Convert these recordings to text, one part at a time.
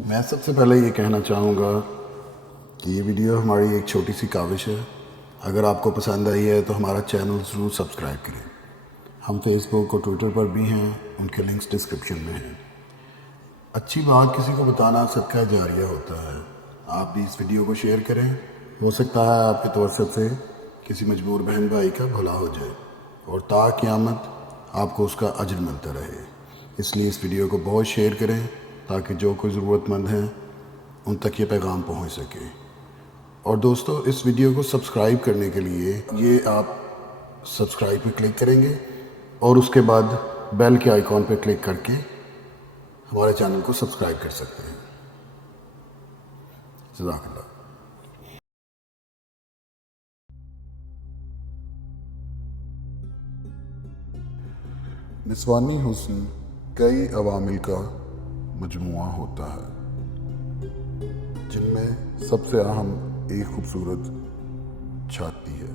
मैं सबसे पहले ये कहना चाहूँगा कि ये वीडियो हमारी एक छोटी सी काविश है। अगर आपको पसंद आई है तो हमारा चैनल ज़रूर सब्सक्राइब करें। हम फेसबुक और ट्विटर पर भी हैं, उनके लिंक्स डिस्क्रिप्शन में हैं। अच्छी बात किसी को बताना सदका जारिया होता है। आप भी इस वीडियो को शेयर करें, हो सकता है आपके तवज्जुह से किसी मजबूर बहन भाई का भला हो जाए और ता क़यामत आपको उसका अजर मिलता रहे। इसलिए इस वीडियो को बहुत शेयर करें ताकि जो कोई ज़रूरतमंद हैं उन तक ये पैगाम पहुंच सके। और दोस्तों, इस वीडियो को सब्सक्राइब करने के लिए ये आप सब्सक्राइब पे क्लिक करेंगे और उसके बाद बेल के आइकॉन पे क्लिक करके हमारे चैनल को सब्सक्राइब कर सकते हैं। जज़ाकल्लाह। निस्वानी हुस्न कई अवामिल का मजमुआ होता है, जिनमें सबसे अहम एक खूबसूरत छाती है।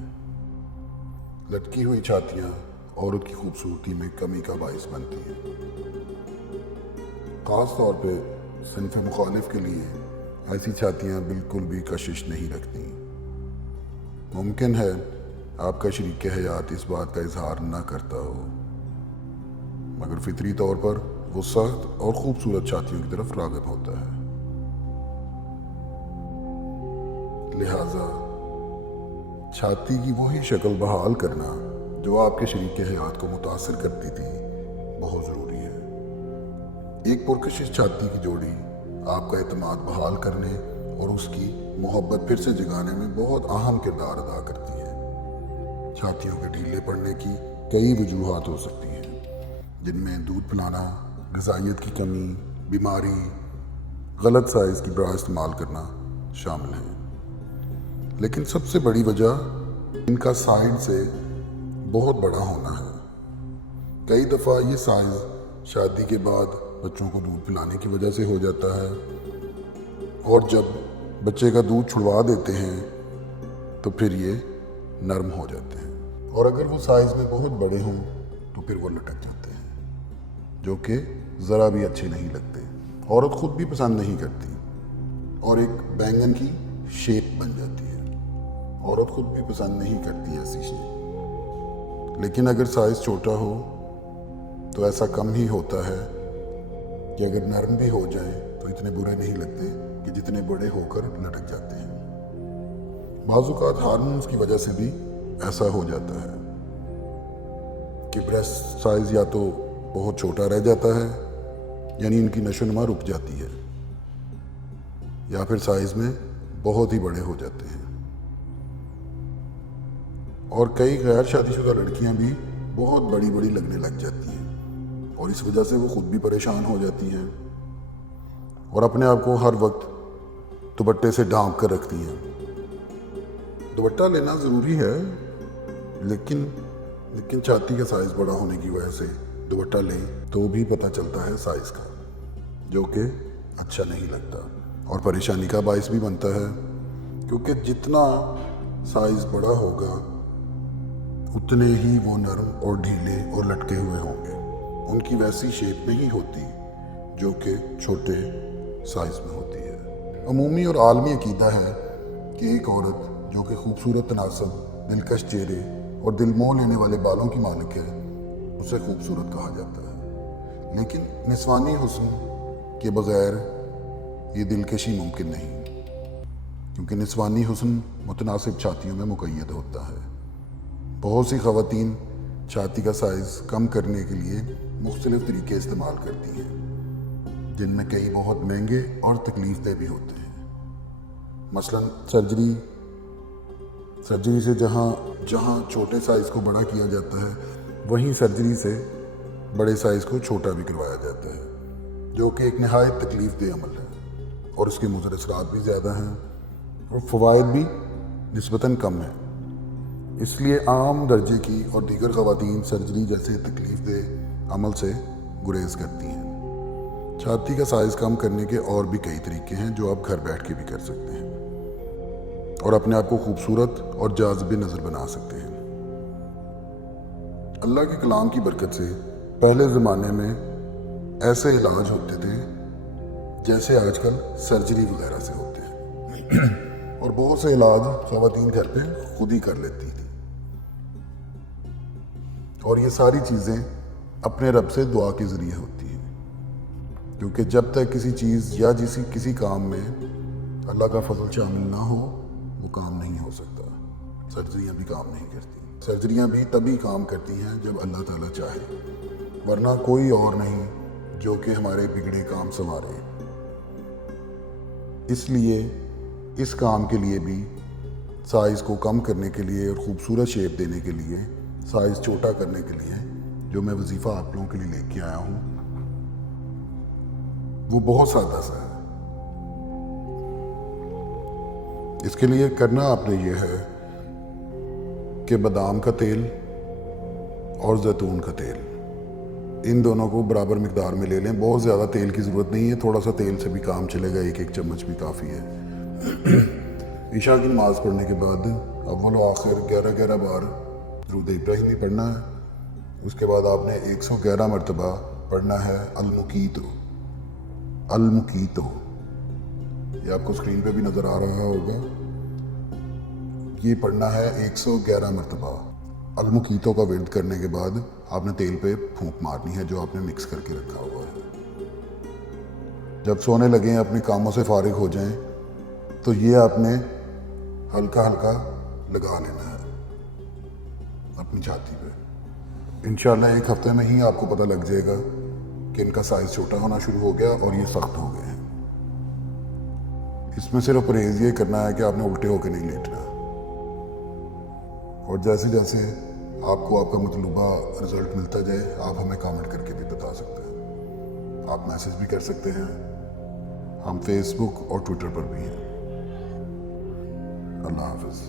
लटकी हुई छातियाँ औरत की खूबसूरती में कमी का बाइस बनती हैं। ख़ास तौर पे सिन्फ़ मुखालिफ के लिए ऐसी छातियाँ बिल्कुल भी कशिश नहीं रखती। मुमकिन है आपका शरीक हयात इस बात का इजहार न करता हो, मगर फितरी तौर पर वो सख्त और खूबसूरत छातियों की तरफ राग़िब होता है। लिहाजा छाती की वही शक्ल बहाल करना जो आपके शरीक हयात को मुतासर करती थी बहुत ज़रूरी है। एक पुरकशिश छाती की जोड़ी आपका एतमाद बहाल करने और उसकी मोहब्बत फिर से जगाने में बहुत अहम किरदार अदा करती है। छातियों के ढीले पड़ने की कई वजूहात हो सकती हैं, जिनमें दूध पिलाना, ग़िज़ाइयत की कमी, बीमारी, गलत साइज़ की ब्रा इस्तेमाल करना शामिल है। लेकिन सबसे बड़ी वजह इनका साइड से बहुत बड़ा होना है। कई दफ़ा ये साइज़ शादी के बाद बच्चों को दूध पिलाने की वजह से हो जाता है, और जब बच्चे का दूध छुड़वा देते हैं तो फिर ये नरम हो जाते हैं, और अगर वो साइज़ में बहुत बड़े हों तो फिर वो लटक जाते हैं, जो कि ज़रा भी अच्छे नहीं लगते। औरत ख़ुद भी पसंद नहीं करती और एक बैंगन की शेप बन जाती है। औरत ख़ुद भी पसंद नहीं करती ऐसी शेप। लेकिन अगर साइज़ छोटा हो तो ऐसा कम ही होता है कि अगर नरम भी हो जाए तो इतने बुरे नहीं लगते कि जितने बड़े होकर लटक जाते हैं। बाज़ औक़ात हार्मोन्स की वजह से भी ऐसा हो जाता है कि ब्रेस्ट साइज़ या तो बहुत छोटा रह जाता है, यानी इनकी नशोनुमा रुक जाती है, या फिर साइज़ में बहुत ही बड़े हो जाते हैं। और कई गैर शादीशुदा लड़कियां भी बहुत बड़ी बड़ी लगने लग जाती हैं, और इस वजह से वो ख़ुद भी परेशान हो जाती हैं और अपने आप को हर वक्त दुपट्टे से ढांप कर रखती हैं। दुपट्टा लेना ज़रूरी है, लेकिन छाती का साइज़ बड़ा होने की वजह से दुपट्टा लें तो भी पता चलता है साइज़ का, जो कि अच्छा नहीं लगता और परेशानी का बाइस भी बनता है, क्योंकि जितना साइज़ बड़ा होगा उतने ही वो नरम और ढीले और लटके हुए होंगे। उनकी वैसी शेप नहीं होती जो कि छोटे साइज़ में होती है। अमूमी और आलमी अकीदा है कि एक औरत जो कि खूबसूरत तनासब, दिलकश चेहरे और दिल मोह लेने वाले बालों की मालिक है, उसे खूबसूरत कहा जाता है। लेकिन निस्वानी हुस्न के बग़ैर ये दिलकशी मुमकिन नहीं, क्योंकि निस्वानी हुस्न मुतनासिब छातियों में मुक़य्यद होता है। बहुत सी ख़वातीन छाती का साइज़ कम करने के लिए मुख्तलिफ़ तरीके इस्तेमाल करती हैं, जिनमें कई बहुत महंगे और तकलीफ़देह भी होते हैं। मसलन सर्जरी से जहाँ छोटे साइज़ को बड़ा किया जाता है, वहीं सर्जरी से बड़े साइज़ को छोटा भी करवाया जाता है, जो कि एक नहायत तकलीफ़देह अमल है और उसके मुज़र असरात भी ज़्यादा हैं और फ़वाइद भी निस्बतन कम हैं। इसलिए आम दर्जे की और दीगर ख़वातीन सर्जरी जैसे तकलीफ़देह अमल से गुरेज़ करती हैं। छाती का साइज़ कम करने के और भी कई तरीके हैं जो आप घर बैठ के भी कर सकते हैं और अपने आप को खूबसूरत और जाज़िब नज़र बना सकते हैं। अल्लाह के कलाम की बरकत से पहले ज़माने में ऐसे इलाज होते थे जैसे आजकल सर्जरी वगैरह से होते हैं और बहुत से इलाज ख़वातीन घर पे खुद ही कर लेती थी। और ये सारी चीज़ें अपने रब से दुआ के ज़रिए होती हैं, क्योंकि जब तक किसी चीज़ या किसी काम में अल्लाह का फजल शामिल ना हो वो काम नहीं हो सकता। सर्जरियाँ भी काम नहीं करती। सर्जरियाँ भी तभी काम करती हैं जब अल्लाह ताला चाहे, वरना कोई और नहीं जो कि हमारे बिगड़े काम संवारे। इसलिए इस काम के लिए भी साइज़ को कम करने के लिए और ख़ूबसूरत शेप देने के लिए, साइज़ छोटा करने के लिए जो मैं वजीफ़ा आप लोगों के लिए लेके आया हूँ वो बहुत सादा सा है। इसके लिए करना आपने ये है कि बादाम का तेल और जैतून का तेल, इन दोनों को बराबर मिकदार में ले लें। बहुत ज़्यादा तेल की ज़रूरत नहीं है, थोड़ा सा तेल से भी काम चलेगा, एक चम्मच भी काफ़ी है। ईशा की नमाज़ पढ़ने के बाद अव्वल व आखिर 11 बार दुरूद इब्राहिमी पढ़ना है। उसके बाद आपने 111 मरतबा पढ़ना है अल-मुकीतो। ये आपको स्क्रीन पे भी नज़र आ रहा होगा। ये पढ़ना है 111 मरतबा। अल-मुकीतो का विर्द करने के बाद आपने तेल पे फूंक मारनी है जो आपने मिक्स करके रखा हुआ है। जब सोने लगें, अपने कामों से फारिग हो जाएं, तो ये आपने हल्का हल्का लगा लेना है अपनी छाती पे। इंशाल्लाह 1 हफ्ते में ही आपको पता लग जाएगा कि इनका साइज़ छोटा होना शुरू हो गया और ये सख्त हो गए हैं। इसमें सिर्फ परहेज़ ये करना है कि आपने उल्टे होकर नहीं लेटना। और जैसे जैसे आपको आपका मतलूबा रिज़ल्ट मिलता जाए, आप हमें कमेंट करके भी बता सकते हैं। आप मैसेज भी कर सकते हैं। हम फेसबुक और ट्विटर पर भी हैं। अल्लाह हाफ़िज़।